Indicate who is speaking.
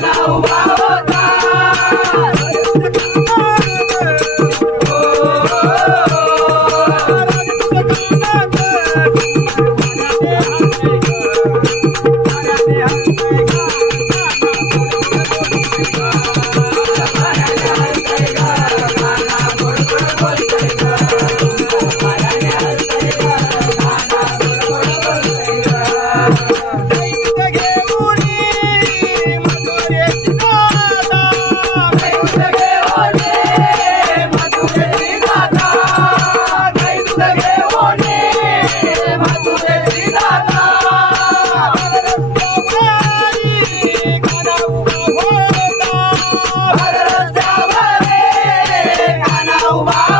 Speaker 1: Wow, wow, wow. my